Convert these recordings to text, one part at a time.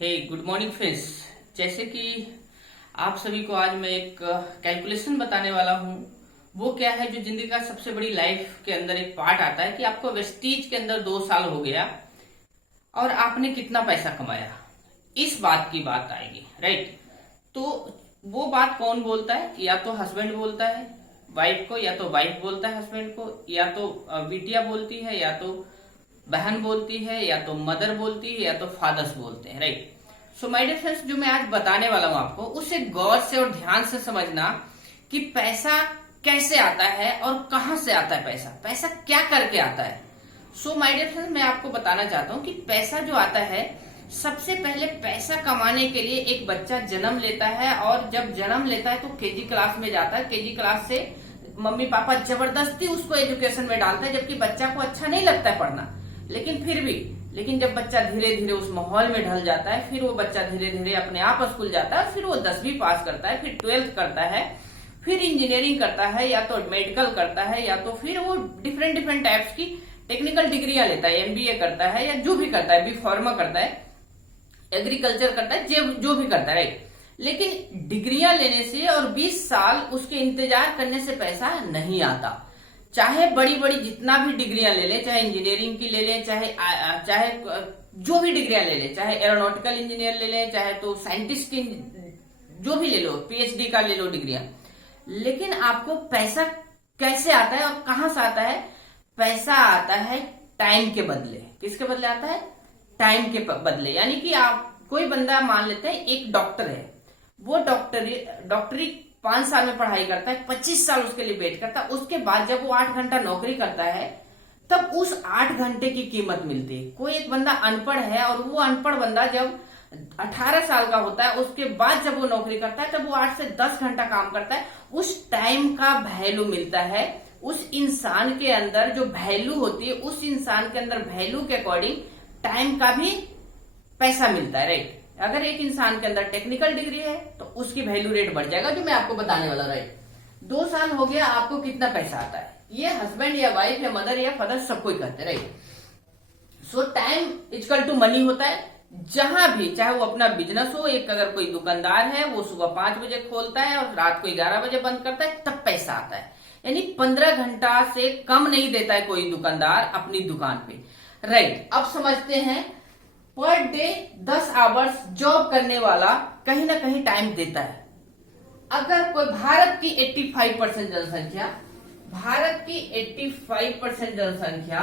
हे good morning friends. जैसे कि आप सभी को आज मैं एक कैलकुलेशन बताने वाला हूँ। वो क्या है, जो जिंदगी का सबसे बड़ी लाइफ के अंदर एक पार्ट आता है कि आपको वेस्टीज के अंदर 2 साल हो गया और आपने कितना पैसा कमाया, इस बात की बात आएगी, राइट। तो वो बात कौन बोलता है? या तो हस्बैंड बोलता है वाइफ को, या तो वाइफ बोलता है हस्बैंड को, या तो बिटिया बोलती है, या तो बहन बोलती है, या तो मदर बोलती है, या तो फादर्स बोलते हैं, right. So my dear friends, जो मैं आज बताने वाला हूं आपको, उसे गौर से और ध्यान से समझना कि पैसा कैसे आता है और कहां से आता है। पैसा क्या करके आता है। सो माय डियर फ्रेंड्स, मैं आपको बताना चाहता हूं कि पैसा जो आता है, सबसे पहले पैसा कमाने के लिए एक बच्चा जन्म लेता है, और जब जन्म लेता है तो केजी क्लास में जाता है। केजी क्लास से मम्मी पापा जबरदस्ती उसको एजुकेशन में डालता है, जबकि बच्चा को अच्छा नहीं लगता है पढ़ना, लेकिन जब बच्चा धीरे धीरे उस माहौल में ढल जाता है, फिर वो बच्चा धीरे धीरे अपने आप स्कूल जाता है, फिर वो 10वीं पास करता है, फिर 12th करता है, फिर इंजीनियरिंग करता है, या तो मेडिकल करता है, या तो फिर वो डिफरेंट टाइप्स की टेक्निकल डिग्रियां लेता है, एमबीए करता है, या जो भी करता है, बी फार्मा करता है, एग्रीकल्चर करता है, जो भी करता है, राइट। लेकिन डिग्रियां लेने से और 20 साल उसके इंतजार करने से पैसा नहीं आता। चाहे बड़ी बड़ी जितना भी डिग्रियां ले ले, चाहे इंजीनियरिंग की ले ले, चाहे जो भी डिग्रियां ले ले, चाहे एरोनॉटिकल इंजीनियर ले ले, चाहे तो साइंटिस्ट की जो भी ले लो, पीएचडी का ले लो डिग्रियां, लेकिन आपको पैसा कैसे आता है और कहां से आता है? पैसा आता है टाइम के बदले। किसके बदले आता है? टाइम के बदले। यानी कि आप कोई बंदा मान लेते हैं एक डॉक्टर है, वो डॉक्टरी 5 साल में पढ़ाई करता है, 25 साल उसके लिए वेट करता है, उसके बाद जब वो 8 घंटा नौकरी करता है, तब उस 8 घंटे की कीमत मिलती है। कोई एक बंदा अनपढ़ है, और वो अनपढ़ बंदा जब 18 साल का होता है, उसके बाद जब वो नौकरी करता है, तब वो 8 से 10 घंटा काम करता है। उस टाइम का वैल्यू मिलता है। उस इंसान के अंदर जो वैल्यू होती है, उस इंसान के अंदर वैल्यू के अकॉर्डिंग टाइम का भी पैसा मिलता है, राइट। अगर एक इंसान के अंदर टेक्निकल डिग्री है तो उसकी वैल्यू रेट बढ़ जाएगा, जो मैं आपको बताने वाला, राइट। 2 साल हो गया, आपको कितना पैसा आता है? ये हस्बैंड या वाइफ या मदर या फादर सबको ही कहते हैं, right. So time equal to money होता है। जहां भी, चाहे वो अपना बिजनेस हो, एक अगर कोई दुकानदार है, वो सुबह 5 बजे खोलता है और रात को 11 बजे बंद करता है, तब पैसा आता है। यानी 15 घंटा से कम नहीं देता है कोई दुकानदार अपनी दुकान पे, राइट। अब समझते हैं, पर डे 10 आवर्स जॉब करने वाला कहीं ना कहीं टाइम देता है। अगर कोई भारत की 85% जनसंख्या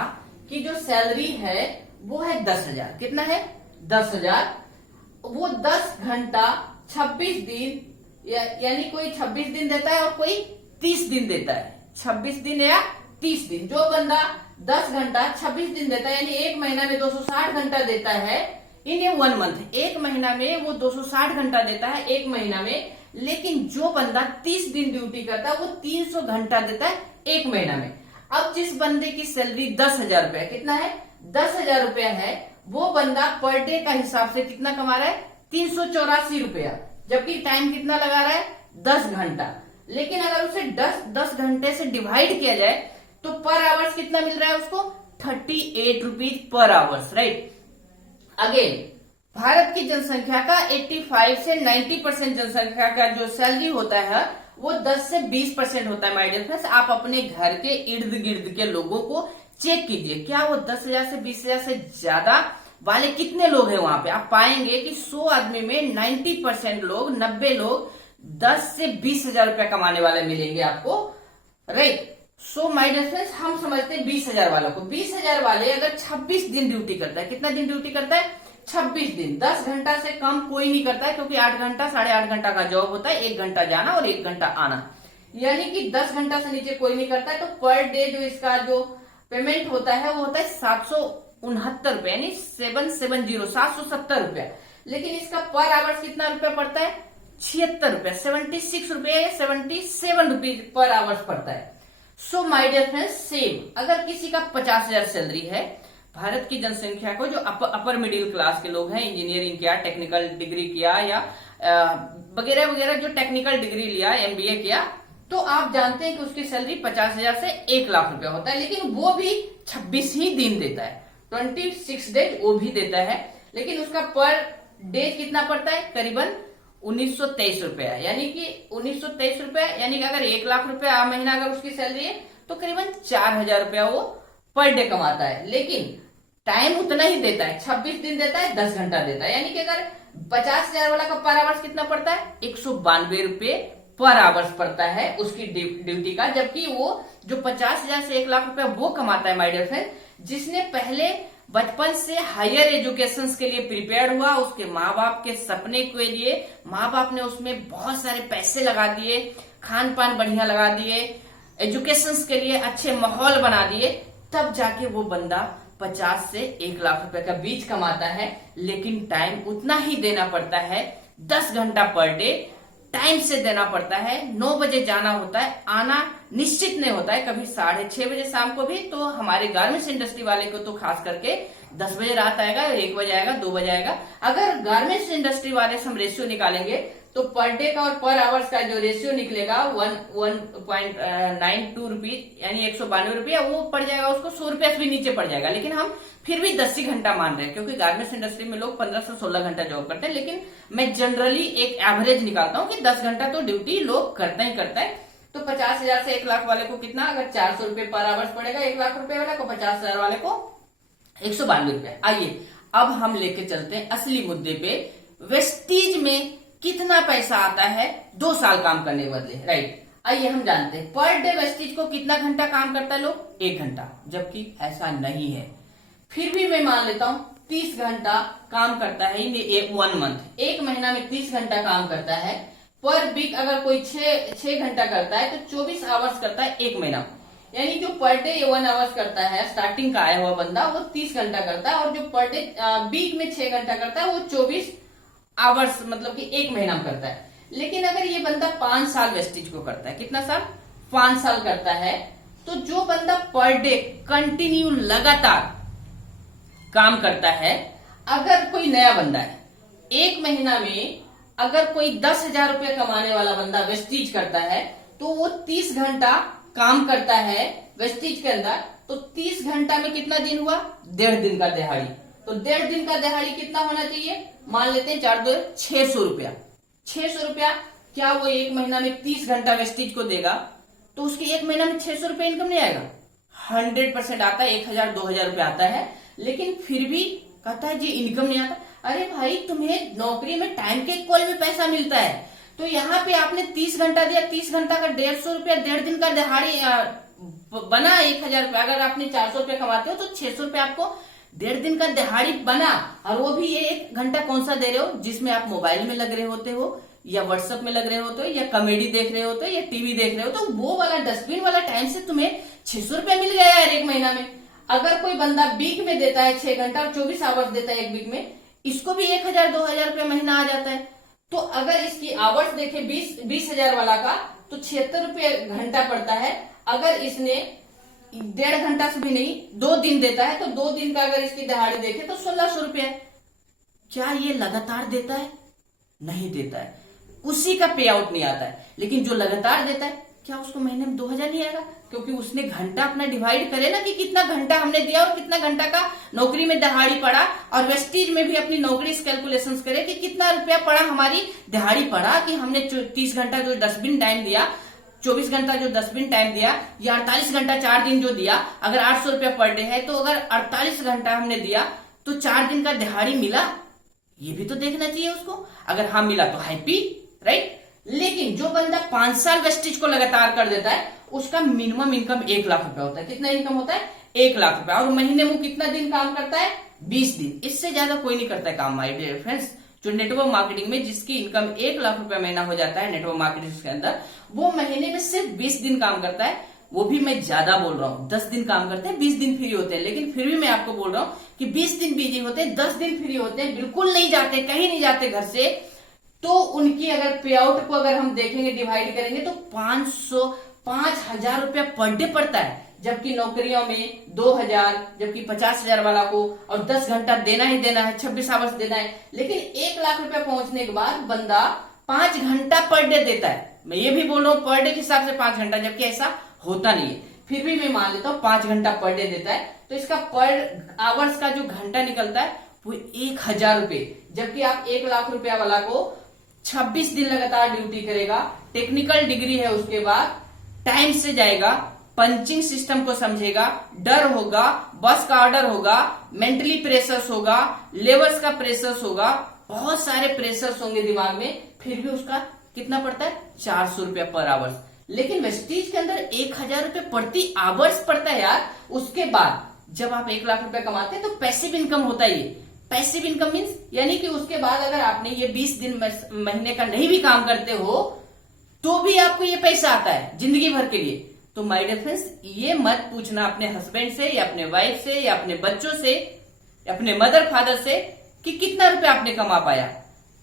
की जो सैलरी है वो है 10,000। कितना है? 10,000। वो 10 घंटा 26 दिन, यानी कोई 26 दिन देता है और कोई 30 दिन देता है। 26 दिन या 30 दिन। जो बंदा 10 घंटा 26 दिन देता है, यानी एक महीना में 260 घंटा देता है, इन ए 1 मंथ। एक महीना में वो 260 घंटा देता है एक महीना में। लेकिन जो बंदा 30 दिन ड्यूटी करता है, वो 300 घंटा देता है एक महीना में। अब जिस बंदे की सैलरी 10,000 रुपया, कितना है? 10,000 रुपया है, वो बंदा पर डे का हिसाब से कितना कमा रहा है? 384 रुपया। जबकि टाइम कितना लगा रहा है? 10 घंटा। लेकिन अगर उसे 10 घंटे से डिवाइड किया जाए तो पर आवर्स कितना मिल रहा है उसको? 38 rupees per hours, right. Again, Bharat की जनसंख्या का 85 से 90% जनसंख्या का जो सैलरी होता है, वो 10 से 20% होता है। माय डियर फ्रेंड्स, आप अपने घर के इर्द गिर्द के लोगों को चेक कीजिए, क्या वो 10,000 से 20,000 से ज्यादा वाले कितने लोग हैं वहां पे। आप पाएंगे कि 100 आदमी में 90% लोग, 90 लोग 10 से 20,000 रुपया कमाने वाले मिलेंगे आपको, right. So my dear friends, हम समझते हैं 20,000 वालों को। 20,000 वाले अगर 26 दिन ड्यूटी करता है, कितना दिन ड्यूटी करता है? 26 दिन। 10 घंटा से कम कोई नहीं करता है, क्योंकि 8 घंटा 8.5 घंटा का जॉब होता है, 1 घंटा जाना और 1 घंटा आना। यानी कि 10 घंटा से नीचे कोई नहीं करता है। तो पर डे जो इसका जो पेमेंट होता है, वो होता है 769 रुपया, यानी 770 रुपया। लेकिन इसका पर आवर्स कितना रुपया पड़ता है? 76 रुपया, 76 रुपया या 77 रुपीज पर आवर्स पड़ता है। So my dear friends, same अगर किसी का 50,000 सैलरी है, भारत की जनसंख्या को जो अपर मिडिल क्लास के लोग हैं, इंजीनियरिंग किया, टेक्निकल डिग्री किया, या वगैरह वगैरह जो टेक्निकल डिग्री लिया, एमबीए किया, तो आप जानते हैं कि उसकी सैलरी 50,000 से 1 लाख रुपया होता है। लेकिन वो भी 26 ही दिन देता है, 26 डेज वो भी देता है। लेकिन उसका पर डेज कितना पड़ता है, करीबन 1923 रुपया, यानी कि 1923 रुपया, यानी कि अगर 1 लाख रुपया महीना अगर उसकी सैलरी है तो करीबन 4000 रुपया वो पर डे कमाता है। लेकिन टाइम उतना ही देता है, 26 दिन देता है, 10 घंटा देता है, यानी कि अगर 50,000 वाला का पर आवर्स कितना पड़ता है, 192 रुपये पर आवर्स पड़ता है उसकी ड्यूटी का। जबकि वो जो 50,000 से 1 लाख रुपया वो कमाता है माय डियर फ्रेंड, जिसने पहले बचपन से हायर एजुकेशन के लिए प्रिपेयर हुआ, उसके माँ बाप के सपने के लिए माँ बाप ने उसमें बहुत सारे पैसे लगा दिए, खान पान बढ़िया लगा दिए, एजुकेशन के लिए अच्छे माहौल बना दिए, तब जाके वो बंदा 50 से 1 लाख रुपए का बीच कमाता है। लेकिन टाइम उतना ही देना पड़ता है, 10 घंटा पर डे टाइम से देना पड़ता है। 9 बजे जाना होता है, आना निश्चित नहीं होता है, कभी 6:30 बजे शाम को भी। तो हमारे गारमेंट्स इंडस्ट्री वाले को तो खास करके 10 बजे रात आएगा, 1 बजे आएगा, 2 बजे आएगा। अगर गारमेंट्स इंडस्ट्री वाले से हम रेशियो निकालेंगे तो पर डे का और पर आवर्स का जो रेशियो निकलेगा 1.92 रुपीज, यानी 192 रुपया, वो पड़ जाएगा उसको 100 रुपया से भी नीचे पड़ जाएगा। लेकिन हम फिर भी 10 ही घंटा मान रहे हैं, क्योंकि गारमेंट्स इंडस्ट्री में लोग 15 से 16 घंटा जॉब करते हैं। लेकिन मैं जनरली एक एवरेज निकालता हूँ कि 10 घंटा तो ड्यूटी लोग करता ही करता है। तो 50,000 से 1 लाख वाले को कितना, अगर 400 रुपये पर आवर्स पड़ेगा 1 लाख रुपए वाला को, 50,000 वाले को 192 रुपए। आइए अब हम लेके चलते हैं असली मुद्दे पे, वेस्टीज में कितना पैसा आता है 2 साल काम करने के बदले, राइट। आइए हम जानते हैं पर डे वेस्टीज को कितना घंटा काम करता है लोग, 1 घंटा, जबकि ऐसा नहीं है। फिर भी मैं मान लेता हूं 30 घंटा काम करता है, 1 मंथ, 1 महीना में 30 घंटा काम करता है। पर वीक अगर कोई 6 घंटा करता है तो 24 आवर्स करता है 1 महीना, यानी जो पर डे 1 आवर्स करता है स्टार्टिंग का आया हुआ बंदा वो 30 घंटा करता है, और जो पर डे वीक में 6 घंटा करता है वो 24 आवर्स मतलब कि 1 महीना में करता है। लेकिन अगर ये बंदा 5 साल वेस्टीज को करता है, कितना साल, 5 साल करता है, तो जो बंदा पर डे कंटिन्यू लगातार काम करता है, अगर कोई नया बंदा है 1 महीना में अगर कोई 10,000 रुपये कमाने वाला बंदा वेस्टीज करता है तो वो 30 घंटा काम करता है वेस्टीज के अंदर, तो 30 घंटा में कितना दिन हुआ, 1.5 दिन का दिहाड़ी। तो 1.5 दिन का दिहाड़ी कितना होना चाहिए, मान लेते हैं 4 2 600 रुपया। 600 रुपया क्या वो 1 महीना में 30 घंटा वेस्टीज को देगा तो उसके 1 महीना में 600 रुपया इनकम नहीं आएगा, 100% आता है, 1,000 2,000 रुपया आता है। लेकिन फिर भी कहता है जी इनकम नहीं आता। अरे भाई तुम्हें नौकरी में टाइम के इक्वल में पैसा मिलता है, तो यहाँ पे आपने 30 घंटा दिया, 30 घंटा का 150 रुपया, 1.5 दिन का दिहाड़ी बना 1,000 रुपया। अगर आपने 400 रुपया कमाते हो तो 600 रुपया आपको 1.5 दिन का दिहाड़ी बना। और वो भी ये 1 घंटा कौन सा दे रहे हो, जिसमें आप मोबाइल में लग रहे होते हो, या व्हाट्सएप में लग रहे होते हो, या कॉमेडी देख रहे होते हो, या टीवी देख रहे हो, तो वो वाला डस्टबिन वाला टाइम से तुम्हें 600 रुपया मिल गया यार 1 महीना में। अगर कोई बंदा वीक में देता है 6 घंटा और 24 आवर्स देता है 1 वीक में, इसको भी 1,000 2,000 रुपया महीना आ जाता है। तो अगर इसकी आवर्स देखे 20,000 वाला का तो 76 रुपये घंटा पड़ता है। अगर इसने 1.5 घंटा से भी नहीं 2 दिन देता है तो 2 दिन का अगर इसकी दिहाड़ी देखे तो 1,600 रुपया। क्या ये लगातार देता है, नहीं देता है, उसी का पे आउट नहीं आता है। लेकिन जो लगातार देता है क्या उसको महीने में 2,000 नहीं आएगा, क्योंकि उसने घंटा अपना डिवाइड करे ना कि कितना घंटा हमने दिया और कितना घंटा का नौकरी में दिहाड़ी पड़ा, और वेस्टीज में भी अपनी नौकरी कैलकुलेशंस करे कि कितना रुपया पड़ा, हमारी दिहाड़ी पड़ा कि हमने 30 घंटा जो डस्टबिन टाइम दिया, 24 घंटा जो डस्टबिन टाइम दिया, या 48 घंटा 4 दिन जो दिया, अगर 800 रुपया पर डे है तो अगर 48 घंटा हमने दिया तो 4 दिन का दिहाड़ी मिला, ये भी तो देखना चाहिए उसको। अगर हाँ मिला तो हैप्पी, राइट। लेकिन जो बंदा 5 साल वेस्टीज को लगातार कर देता है उसका मिनिमम इनकम 1 लाख रुपया होता है। कितना इनकम होता है, 1 लाख रुपया, और महीने में कितना दिन काम करता है, 20 दिन। इससे ज्यादा कोई नहीं करता है काम माय डियर फ्रेंड्स। जो नेटवर्क मार्केटिंग में जिसकी इनकम 1 लाख रुपया महीना हो जाता है नेटवर्क मार्केटिंग के अंदर, वो महीने में सिर्फ 20 दिन काम करता है। वो भी मैं ज्यादा बोल रहा हूँ, 10 दिन काम करते हैं, 20 दिन फ्री होते हैं। लेकिन फिर भी मैं आपको बोल रहा हूँ कि 20 दिन बिजी होते हैं, 10 दिन फ्री होते हैं, बिल्कुल नहीं जाते, कहीं नहीं जाते घर से। तो उनकी अगर पे आउट को अगर हम देखेंगे, डिवाइड करेंगे तो 5,000 रुपया पर डे पड़ता है। जबकि नौकरियों में 2,000, जबकि 50,000 वाला को और 10 घंटा देना ही देना है, 26 आवर्स देना है। लेकिन 1 लाख रुपया पहुंचने के बाद बंदा 5 घंटा पर डे देता है। मैं ये भी बोल रहा हूँ पर डे के हिसाब से 5 घंटा, जबकि ऐसा होता नहीं है। फिर भी मैं मान लेता हूँ 5 घंटा पर डे देता है, तो इसका पर आवर्स का जो घंटा निकलता है वो 1000 रुपए, जबकि आप 1 लाख रुपया वाला को 26 दिन लगातार ड्यूटी करेगा, टेक्निकल डिग्री है, उसके बाद टाइम से जाएगा, पंचिंग सिस्टम को समझेगा, डर होगा, बस का ऑर्डर होगा, मेंटली प्रेशर्स होगा, लेबर्स का प्रेशर्स होगा, बहुत सारे प्रेशर्स होंगे दिमाग में, फिर भी उसका कितना पड़ता है 400 रुपया पर आवर्स। लेकिन वेस्टीज के अंदर 1000 रुपये प्रति आवर्स पड़ता है यार। उसके बाद जब आप 1 लाख रुपया कमाते हैं तो पैसिव इनकम होता है। ये पैसिव इनकम मीन्स यानी कि उसके बाद अगर आपने ये 20 दिन महीने का नहीं भी काम करते हो तो भी आपको ये पैसा आता है जिंदगी भर के लिए। तो माय डियर फ्रेंड्स, ये मत पूछना अपने हस्बैंड से या अपने वाइफ से या अपने बच्चों से, अपने मदर फादर से कि कितना रुपया आपने कमा पाया।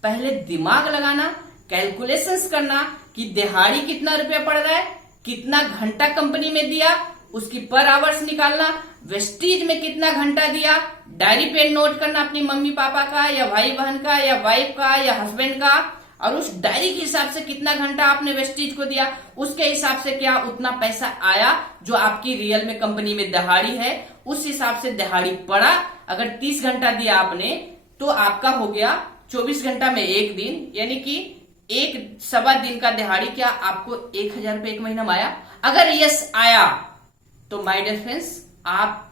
पहले दिमाग लगाना, कैलकुलेशंस करना कि दिहाड़ी कितना रुपया पड़ रहा है, कितना घंटा कंपनी में दिया, उसकी पर आवर्स निकालना, वेस्टीज में कितना घंटा दिया, डायरी पे नोट करना अपनी मम्मी पापा का या भाई बहन का या वाइफ का या हस्बैंड का, और उस डायरी के हिसाब से कितना घंटा आपने वेस्टीज को दिया, उसके हिसाब से क्या उतना पैसा आया जो आपकी रियल में कंपनी में दिहाड़ी है, उस हिसाब से दिहाड़ी पड़ा। अगर 30 घंटा दिया आपने तो आपका हो गया 24 घंटा में 1 दिन, यानी कि 1 दिन का दिहाड़ी क्या आपको 1000 रुपये 1 महीना में आया? अगर यस आया तो माय डियर फ्रेंड्स, आप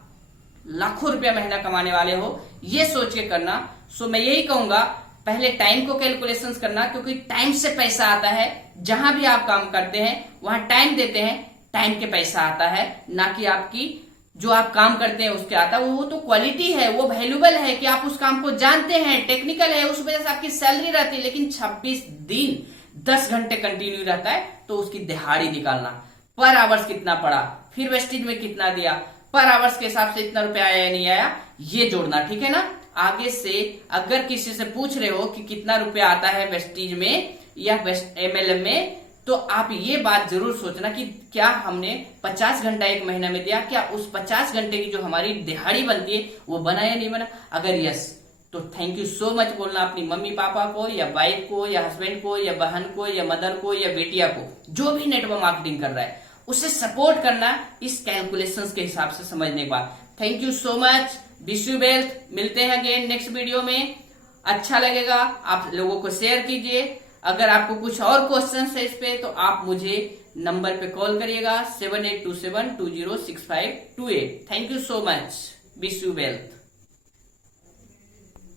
लाखों रुपया महीना कमाने वाले हो, ये सोच के करना। सो मैं यही कहूंगा, पहले टाइम को कैलकुलेशंस करना, क्योंकि टाइम से पैसा आता है। जहां भी आप काम करते हैं वहां टाइम देते हैं, टाइम के पैसा आता है, ना कि आपकी जो आप काम करते हैं उसके आता है। वो तो क्वालिटी है, वो वैल्यूबल है कि आप उस काम को जानते हैं, टेक्निकल है, उस वजह से आपकी सैलरी रहती है। लेकिन 26 दिन 10 घंटे कंटिन्यू रहता है तो उसकी दिहाड़ी निकालना, पर आवर्स कितना पड़ा, फिर वेस्टेज में कितना दिया, पर आवर्स के हिसाब से इतना रुपया आया या नहीं आया, ये जोड़ना, ठीक है ना। आगे से अगर किसी से पूछ रहे हो कि कितना रुपया आता है वेस्टीज में या MLM में, तो आप ये बात जरूर सोचना कि क्या हमने 50 घंटा 1 महीना में दिया, क्या उस 50 घंटे की जो हमारी दिहाड़ी बनती है वो बना या नहीं बना। अगर यस तो थैंक यू सो मच बोलना अपनी मम्मी पापा को या वाइफ को या हस्बैंड को या बहन को या मदर को या बेटिया को, जो भी नेटवर्क मार्केटिंग कर रहा है उसे सपोर्ट करना इस कैलकुलेशंस के हिसाब से समझने के बाद। Thank you so much, wish you wealth. मिलते हैं अगेन नेक्स्ट वीडियो में। अच्छा लगेगा आप लोगों को शेयर कीजिए। अगर आपको कुछ और क्वेश्चन है इस पे तो आप मुझे नंबर पे कॉल करिएगा 7827206528। Thank you so much, wish you wealth.